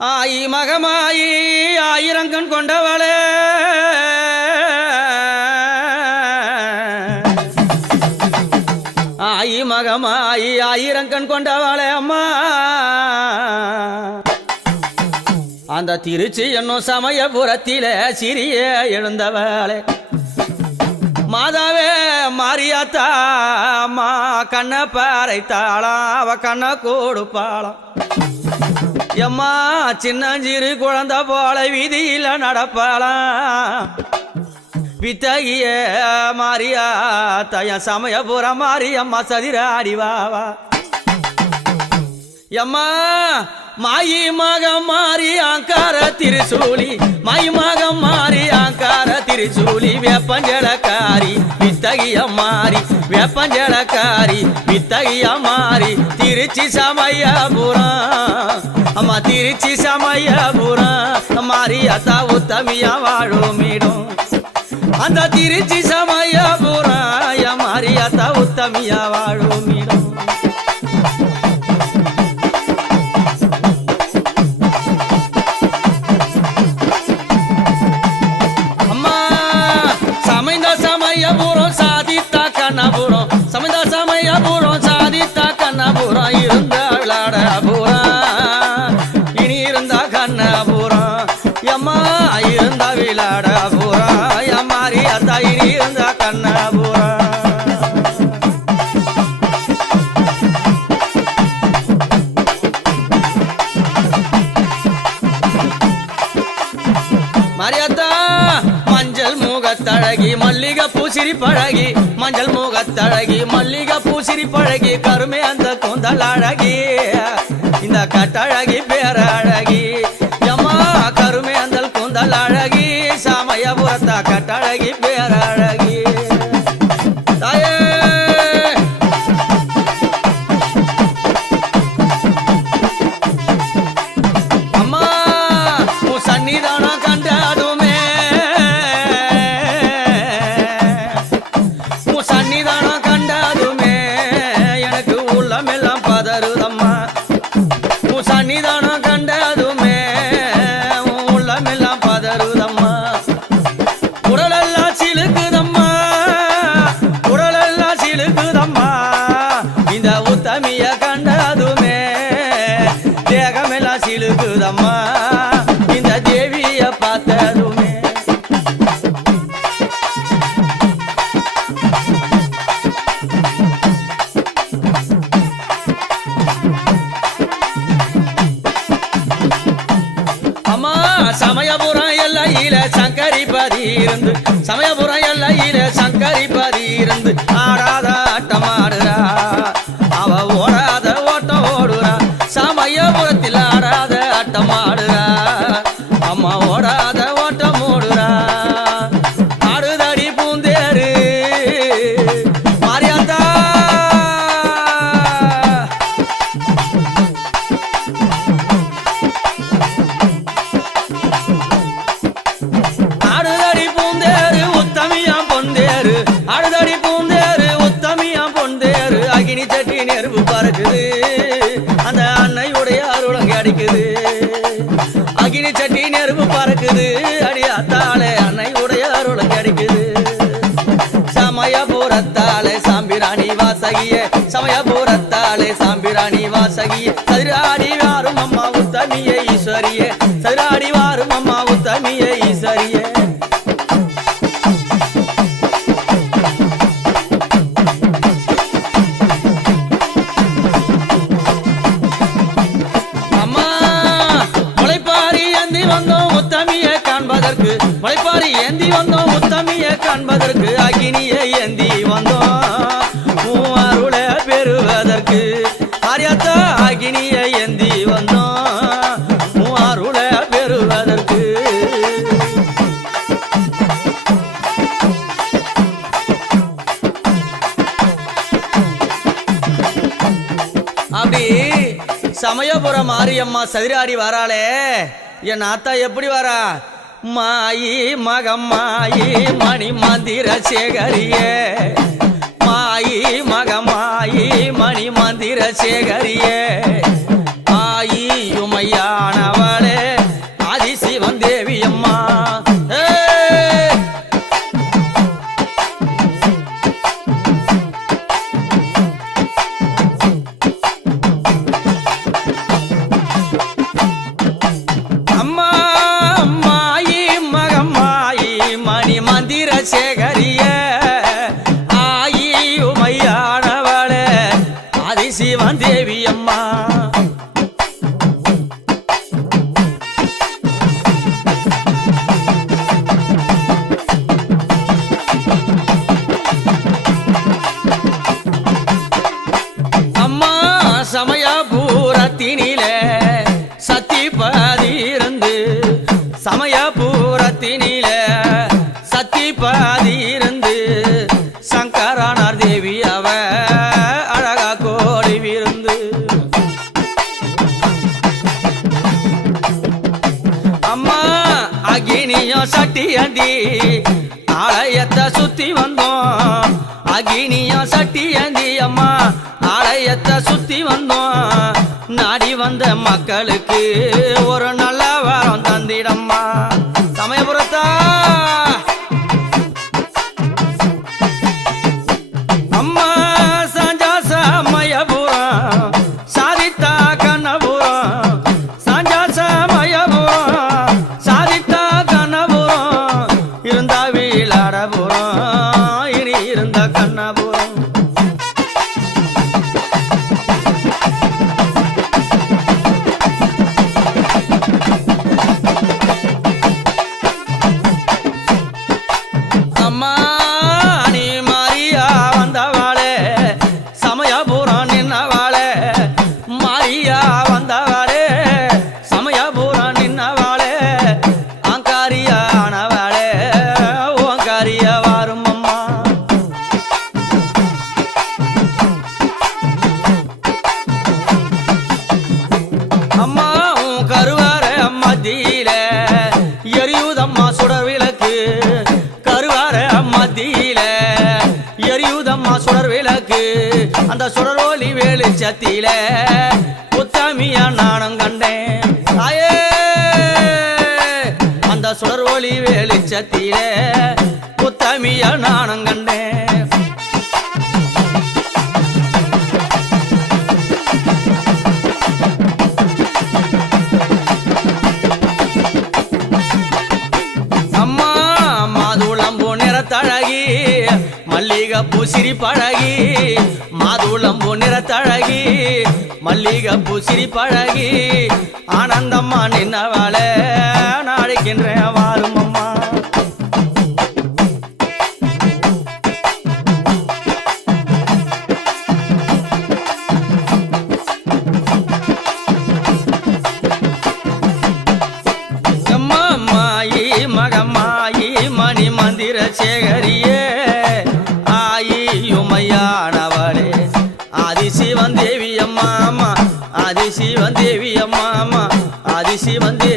ஆயி மகமாயி ஆயிரங்கண் கொண்டவளே ஆயி மகமாயி ஆயிரங்கண் கொண்டவளே அம்மா அந்த திருச்சி என்னும் சமயபுரத்திலே சிறிய எழுந்தவளே மாதாவே மாரியாத்தா அம்மா கண்ண பாறைத்தாளாம் அவ கண்ண கொடுப்பாளாம் எம்மா சின்னஞ்சிறு குழந்தை போல வீதியில நடப்பாளாம் வித்தகிய மாரியாத்தா என் சமயபுரம் மாரியம்மா சதிராடிவாவா எம்மா மாயி மகம் மாறி ஆங்கார திருசூலி மாயி மகம் மாறி ஆங்கார திருசூலி வேப்பஞ்சலக்காரி வித்தகிய மாறி வேப்பஞ்சலக்காரி வித்தகிய மாறி திருச்சி சமயபுரம் அம்மா திருச்சி சமயபுரம் மாரியாத்தா உத்தமியா வாழுமிடும் அந்த திருச்சி சமயபுரம் மாரியாத்தா உத்தமியா வாழுமிடும் சமயபுரம் சாதித்தா கண்ணபுரம் சமைந்த சமயபுரம் சாதித்தா கண்ணபுரம் இருந்த விளாடபுரம் இனி இருந்தா கண்ணபுரம் எம்மா இருந்தா விளாடபுரம் எம்மாரி அத்தா இனி இருந்தா கண்ணபுரம் மாரியாத்தா மஞ்சள் முகத்தழகி மல்லிகை பூசிரி பழகி மஞ்சள் முகத்தழகி மல்லிகை பூசிரி பழகி கருமே அந்த கூந்தல் அழகி இந்த கட்டழகி பேரழகி எம்மா கருமே அந்த கூந்தல் அழகி சமயபுரத்தா கட்டழகி பேரழகி தாயே அம்மா உன் சன்னிதானம் கண்டாடுமே சன்னிதானம் கண்டாதுமே எனக்கு உள்ளமெல்லாம் பதறுதம்மா உன் சன்னிதானம் கண்டாதுமே உள்ளமெல்லாம் பதறுதம்மா உடலெல்லாம் சிலுக்குதம்மா உடலெல்லாம் சிலுக்குதம்மா இந்த உத்தமிய கண்டாதுமே தேகமெல்லாம் சிலுக்குதம்மா இந்த தேவிய பார்த்ததுமே சமயபுரம் எல்லையில சங்கரிபதி இருந்து சமயபுரம் எல்லையில சங்கரிபதி இருந்து ஆடாத ஆட்டம் ஆடுறா அவ ஓடாத ஓட்டம் ஓடுறா சமயபுரத்தில் ஆடாத ஆட்டம் ஆடுறா அம்மா ஓடாத ஓட்டம் ஓடுறா ஆடுதடி பூந்தேரு மாரியாத்தா ஆடுதடி பூந்தேரு உத்தமியாம் பொந்தேரு அகினி சட்டி நெருப்பு பறக்குது அந்த அன்னையுடைய அருளங்க அடிக்குது அகினி சட்டி நெருப்பு பறக்குது அடியாத்தாலே அன்னையுடைய அருளங்க அடிக்குது சமயபுரத்தாலே சாம்பிராணி வாசகிய சமயபுரத்தாலே சாம்பிராணி வாசகிய சதிராடி வாரும் அம்மா உத்தமிய ஈஸ்வரிய சதிராடி வாரும் அம்மா உத்தமிய ஈஸ்வரிய மலைப்பாரி ஏந்தி வந்தோம் உத்தமிய காண்பதற்கு அகினியை ஏந்தி வந்தோம் அருளை பெறுவதற்கு மாரியாத்தா அகினியை ஏந்தி வந்தோம் அருளை பெறுவதற்கு அப்படி சமயபுரம் மாரியம்மா சதிராடி வராளே என் ஆத்தா எப்படி வரா மாயி மகம் மாயி மணி மந்திர சேகரியே மாயி மகம் மாயி மணி மந்திர சேகரியே ஆயி உமையானவளே பதியிருந்து சமயபுரத்தினில சத்தி பதியிருந்து சங்கரானார் தேவி அவ அழகா கோடி விருந்து அம்மா அகினியும் சட்டியந்தி ஆலயத்தை சுத்தி வந்தோம் அகினியும் சட்டியந்தி அம்மா ஆலயத்தை சுத்தி வந்தோம் நாடி வந்த மக்களுக்கு ஒரு நல்ல வாரம் தந்திடம்மா சமயபுரத்தா அம்மா சாஞ்சா சமயபுரம் சாதித்தா கண்ணபுரம் சாஞ்சா சமயபுரம் சாதித்தா கண்ணபுரம் இருந்தா வீளாடபுரம் இனி இருந்த கண்ணபுரம் அம்மா நீ மாரியா வந்தவாளே சமயபுரம் நின்னவாளே மாரியா வந்தவாளே சமயபுரம் நின்னவாளே ஆங்காரியானவாளே ஓங்காரிய வாரும் அம்மா அம்மா உன் கருவார மத்தியில எரியுதம்மா சுடர் விளக்கு கருவார மத்தியில எரியுதம்மா சுடர் விளக்கு அந்த சுடர் ஒளி வெளிச்சத்தில உத்தமியா நானும் கண்டேன் தாயே அந்த சுடர் ஒளி வெளிச்சத்தில உத்தமியா நானும் கண்டேன் அம்மா மாதுளம்பூ நிறத்தழகி மல்லிகைப்பூ சிரிப்பழகி மாதுளம்பூ நிறத்தழகி மல்லிகைப்பூ சிரிப்பழகி ஆனந்தம்மா நின்னவாளே நாளைக்கின்றேன் வாரும் அம்மா மாயி மகமாயி மணி மந்திர சேகரியே ஆயி உமையானவளே ஆதிசிவன் தேவி அம்மா ஆதிசிவன் தேவி அம்மா ஆதிசிவன் தேவி